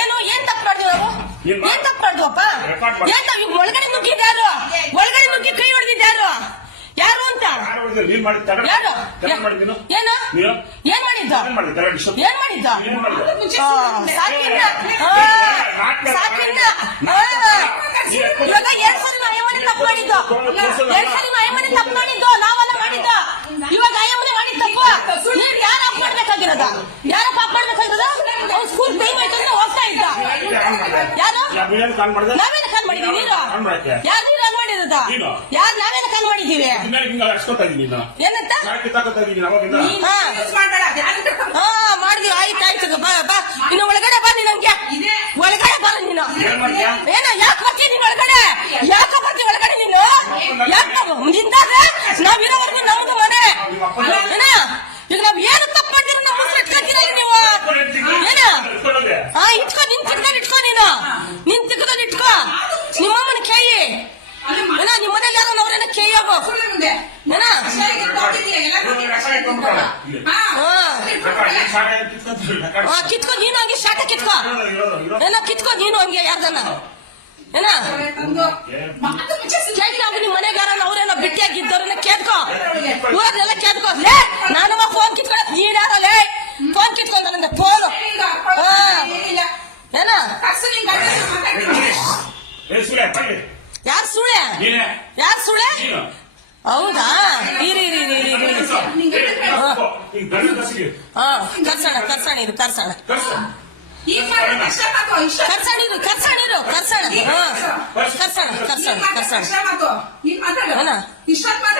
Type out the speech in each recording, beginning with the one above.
ಏನು ಏನ್ ತಪ್ಪು ಮಾಡಿದ್ವಿ ನಾವು? ಏನ್ ತಪ್ಪು ಮಾಡಿದ್ವಪ್ಪ? ಏನ್ ಈಗ ಒಳಗಡೆ ನುಗ್ಗಿದ್ಯಾರು? ಒಳಗಡೆ ನುಗ್ಗಿ ಕೈ ಹೊಡೆದಿದ್ಯಾರು? ಯಾರು ಅಂತ ಯಾರು? ಏನು ಏನ್ ಮಾಡಿದ್ದ? ಏನ್ ಮಾಡಿದ್ದ? ಸಾಕಿನ್ನ ಇವಾಗ 2 ಸಲ ಅಯ್ಯಮ್ಮನೆ ತಪ್ಪು ಮಾಡಿದ್ದು. 2 ಸಲ ಅಯ್ಯಮ್ಮನೆ ತಪ್ಪು ಮಾಡಿದ್ದು ನಾವೆಲ್ಲ ಮಾಡಿದ್ದು. ಇವಾಗ ಅಯ್ಯಮ್ಮನೆ ಮಾಡಿದ ತಪ್ಪು ನೀವ್ ಯಾರು ಆಫ್ ಮಾಡ್ಬೇಕಾಗಿರೋದ? ಯಾರು ಪಾಪ ಮಾಡ್ಬೇಕಾಗಿರೋದ? ಅವ್ನು ಸ್ಕೂಲ್ ಟೈಮ್ ಆಯ್ತು ಅಂತ ಹೋಗ್ತಾ ಇದ್ದ. ಯಾರು ನಾವೇನ ಕಾಲ್ ಮಾಡಿದೀವಿ? ನೀರು ಯಾರು ನೀರು ಆನ್ ಮಾಡಿರೋದ? ಯಾರು ನಾವೇನ ಕಾಲ್ ಮಾಡಿದೀವಿ? ಏನಂತ ಮಾಡಿದೀವಿ. ಆಯ್ತಾಯ್ತು ಬಾ ಇನ್ನು ಒಳಗಡೆ ಬಾ. ನೀನಂಗೆ ಒಳಗಡೆ ಬರ. ನೀನು ಏನ ಯಾಕೆ ಬರ್ತೀಯ? ನೀನ್ ಒಳಗಡೆ ಯಾಕೆ ಬರ್ತೀವಿ? ಒಳಗಡೆ ನೀನು ಯಾಕೆ ನಿಂತಾಗ ನಾವಿರೋವರೆಗೂ ನಮ್ದು ಮನೆ ಏನ? ಈಗ ನಾವ್ ಏನು ತಪ್ಪು ಮಾಡ್ತೀರ ನಮ್ಮ ಇಟ್ಕೊತೀರ ನೀವು ಏನ? ಇಟ್ಕೋ ನಿನ್ ತಿಕ್ಕೊಂಡು ಇಟ್ಕೋ. ನಿನ್ ತಿಕ್ಕದಲ್ಲಿ ಇಟ್ಕೋ. ನಿಮ್ಮಮ್ಮನ ಕೇಯಿ ಏನ? ನಿಮ್ಮ ಮನೇಲಿ ಯಾರೋ ಅವ್ರೇನ ಕೇಯೋಗು ಏನ? ಕಿತ್ಕೋ ನೀನು ಹಂಗೆ ಶಾಟ ಕಿತ್ಕೋ ಏನ? ಕಿತ್ಕೋ ನೀನು ಹಂಗೆ ಯಾರ್ದನ್ನ ಏನ? ನಿಮ್ ಮನೆಗಾರ ಅವ್ರೇನೋ ಬಿಟ್ಟಿಯಾಗಿದ್ದವ್ರನ್ನ ಕೇಳ್ಕೊ. ಊರನ್ನೆಲ್ಲ ಕೇಳ್ಕೊ. ಲೇ ನಾನು ಫೋನ್ ಕಿತ್ಕೊಳ. ನೀನ್ ಯಾರಲ್ಲೇ ಫೋನ್ ಕಿತ್ಕೊಂಡ ನಂದ ಫೋನ್ ಏನ? ಯಾರು ಸುಳೆ? ಯಾರು ಸುಳೆ? ಹೌದಾ? ಇರಿ ಕರ್ಸಣ ಇರು ಕರ್ಸಣ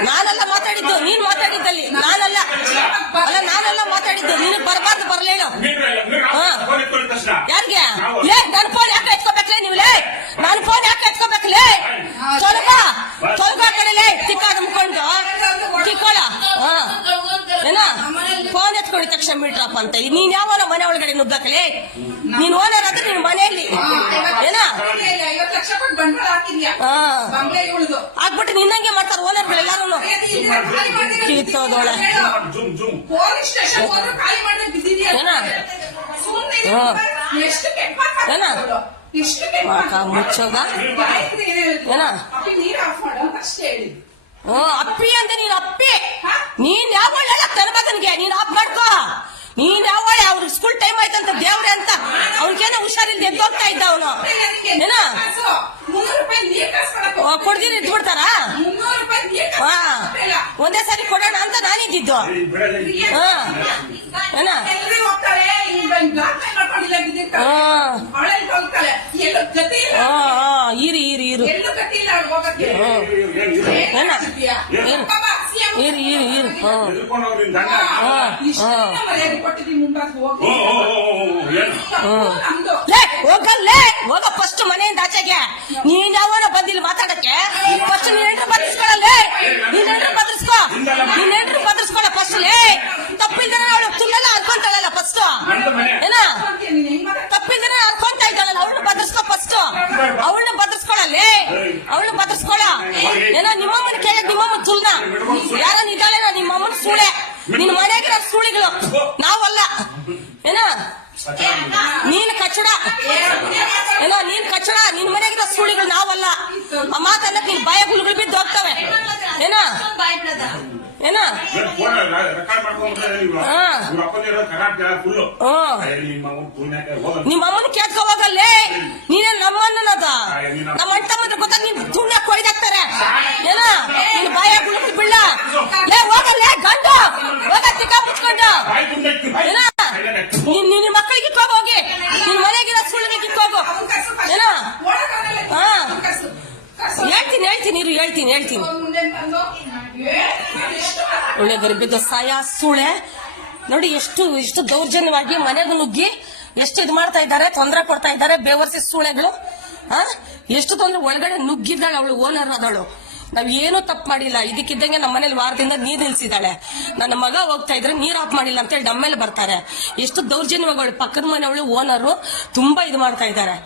ನಾನೆಲ್ಲ ಮಾತಾಡಿದ್ದು ನೀನ್ ಮಾತಾಡಿದ್ದಲ್ಲಿ ನಾನೆಲ್ಲ ಮಾತಾಡಿದ್ದು. ನೀನು ಬರಬಾರ್ದು ಬರಲೇನು? ಯಾರಿಗೆ ಲೇ ನನ್ನ ಫೋನ್ ಯಾಕೆ ಎತ್ಕೋಬೇಕಲೇ? ನೀವು ಲೇ ನನ್ನ ಫೋನ್ ಯಾಕೆ ಎತ್ಕೋಬೇಕಲೇ? ತೊಲಗ ಕಡೆಲೇ ತಿಕ್ಕಾಗ ಮುಕ್ಕೊಂಡು ತಿಕ್ಕೋಳ ಏನ? ಫೋನ್ ಎತ್ಕೊಂಡಿದ ತಕ್ಷಣ ಮೀಟ್ರಪ್ಪ ಅಂತ. ನೀನ್ ಯಾವಾಗ ಮನೆ ಒಳಗಡೆ ನುಗ್ಗಕಲೇ? ನೀನ್ ಓನರ್ ಆದ್ರೆ ನಿನ್ ಮನೆಯಲ್ಲಿ ಏನ ಆಗ್ಬಿಟ್ಟು ನಿನ್ನಂಗೆ ಮಾಡ್ತಾರ ಓನರ್ಗಳೆಲ್ಲಾರು. ಕಿತ್ತೋದೋಳೆ ಏನ ಮುಚ್ಚೋಗ ಏನ? ಅಪ್ಪಿ ಅಂತ ನೀನ್ ಅಪ್ಪಿ. ನೀನ್ ಯಾವ ತರಬೇಕನ್ಗೆ ನೀನ್ ಆಫ್ ಮಾಡ್ಕೋ. ನೀನ್ ಯಾವ ಅವ್ರ ಸ್ಕೂಲ್ ಟೈಮ್ ಆಯ್ತಂತ ದೇವ್ರೆ ಅಂತ ಅವ್ರಿಗೇನೋ ಹುಷಾರಿಲ್ದ ಎದ್ದೋಗ್ತಾ ಇದ್ದ ಅವನು ಏನ? ಕೊಡ್ದಿರಿ ಇದ್ಬಿಡ್ತಾರ? ಒಂದೇ ಸಾರಿ ಕೊಡೋಣ ಅಂತ ನಾನಿದ್ದಿದ್ದು ಏನ? ಇರಿ ಹೋಗ ಫಸ್ಟ್ ಮನೆಯಿಂದ ಆಚೆಗೆ. ನೀನ್ ಯಾವನ ಬಂದಿಲ್ಲ ಮಾತಾಡಕ್ಕೆ. ಫಸ್ಟ್ ನೀನ್ ಎಂಟ್ರು ಬದಲಿಸ್ಕೊಳ್ಳಲ್ಲೇ. ನೀನ್ ಎಂಟ್ರು ಬದಲಿಸ್ಕೊಳ್ಳ ಫಸ್ಟ್. ತಪ್ಪಿಲ್ದಾನೆ ಅವಳು ತುಲ್ಲೆಲ್ಲ ಅನ್ಕೊಂತಾಳಲ್ಲ ಫಸ್ಟ್ ಏನ? ತಪ್ಪಿಲ್ದಾನೆ ಅನ್ಕೊಂತಾ ಇದ್ದಾಳಲ್ಲ ಅವಳನ್ನ ಬದಲಿಸ್ಕೊ ಫಸ್ಟ್. ಅವಳನ್ನ ಬದಲಿಸ್ಕೊಳ್ಳಲ್ಲೇ. ಅವಳನ್ನ ಬದಲಿಸ್ಕೊಳ್ಳ ಏನೋ? ನಿಮ್ಮಮ್ಮನ ಕೇಳಿದ್ ನಿಮ್ಮಮ್ಮ ತುಲ್ನ ಯಾರ ಇದ್ದಾಳೆ? ನಿಮ್ಮಮ್ಮನ ಸೂಳೆ. ನಿನ್ ಮನೆಗಿರೋ ಸೂಳಿಗಳು ನಾವಲ್ಲ ಏನ? ನೀನ್ ಕಚ್ಚಡ ಏನೋ? ನೀನ್ ಕಚ್ಚಡ. ನಿನ್ ಮನೆಗಿರೋ ಸೂಳಿಗಳು ನಾವಲ್ಲ. ಆ ಮಾತನ್ನ ನೀನ್ ಬಾಯ ಗುಳುಗಳು ಬಿದ್ದು ಹೋಗ್ತವೆ ಏನ? ಏನ? ನಿಮ್ಮ ಅಮ್ಮನ ಕೇಳ್ಕೊ ಹೋಗಲ್ಲೇ. ನೀನೇ ನಮ್ಮನ್ನದ ನಮ್ಮ ಅಣ್ಣ ತಮ್ಮಂದ್ರೆ ಗೊತ್ತ. ನೀನ್ ತುಣ್ಣ ಕೊಯ್ದಾಕ್ತಾರೆ ಏನ? ನಿನ್ ಬಾಯ ಗುಳುಕಿ ಬಿಳ್ಳ ಲೇ ಹೋಗಲ್ಲೇ ಗಂಡು ಹೋಗ ತಿಕ್ಕ ಮುಚ್ಕೊಂಡು ಏನ? ನಿನ್ನ ಮಕ್ಕಳಿಗೆ ಇಕ್ಕೋಗ ಹೋಗಿ. ನಿನ್ ಮನೆಗಿರೋ ಸುಳ್ಳಿಗೆ ಇಕ್ಕೋಗು ಏನ? ಹೇಳ್ತೀನಿ ಒಳ್ಳೆ ಗರ್ಭಿದ್ದ ಸಾಯ ಸೂಳೆ ನೋಡಿ. ಎಷ್ಟು ದೌರ್ಜನ್ಯವಾಗಿ ಮನೆಗೂ ನುಗ್ಗಿ ಎಷ್ಟು ಇದು ಮಾಡ್ತಾ ಇದ್ದಾರೆ, ತೊಂದರೆ ಕೊಡ್ತಾ ಇದ್ದಾರೆ ಬೇವರ್ಸಿ ಸೂಳೆಗಳು. ಎಷ್ಟು ತೊಂದ್ರೆ ಒಳಗಡೆ ನುಗ್ಗಿದ್ದಾಳೆ ಅವಳು ಓನರ್ ಆದವಳು. ನಾವ್ ಏನೂ ತಪ್ಪು ಮಾಡಿಲ್ಲ. ಇದಕ್ಕಿದ್ದಂಗೆ ನಮ್ಮ ಮನೇಲಿ ವಾರದಿಂದ ನೀರ್ ನಿಲ್ಸಿದ್ದಾಳೆ. ನನ್ನ ಮಗ ಹೋಗ್ತಾ ಇದ್ರೆ ನೀರ್ ಆಫ್ ಮಾಡಿಲ್ಲ ಅಂತ ಹೇಳಿ ನಮ್ಮೇಲೆ ಬರ್ತಾರೆ. ಎಷ್ಟು ದೌರ್ಜನ್ಯವಾಗಿ ಪಕ್ಕದ ಮನೆಯವಳು ಓನರು ತುಂಬಾ ಇದು ಮಾಡ್ತಾ ಇದ್ದಾರೆ.